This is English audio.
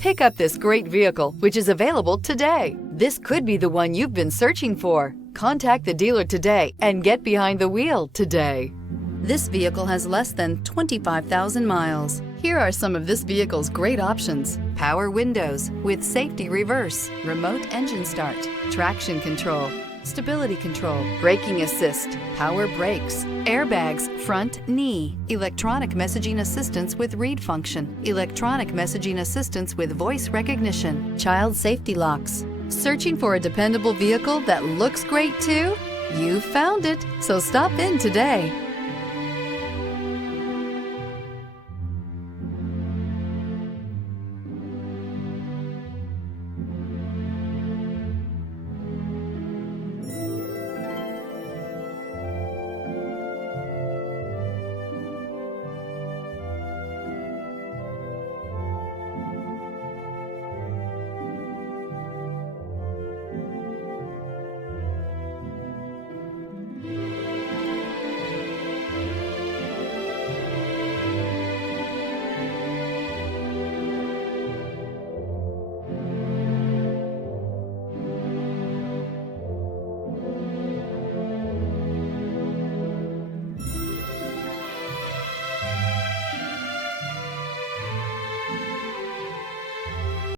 Pick up this great vehicle, which is available today. This could be the one you've been searching for. Contact the dealer today and get behind the wheel today. This vehicle has less than 25,000 miles. Here are some of this vehicle's great options: power windows with safety reverse, remote engine start, traction control, stability control, braking assist, power brakes, airbags, front knee, electronic messaging assistance with read function, electronic messaging assistance with voice recognition, child safety locks. Searching for a dependable vehicle that looks great too? You found it, so stop in today.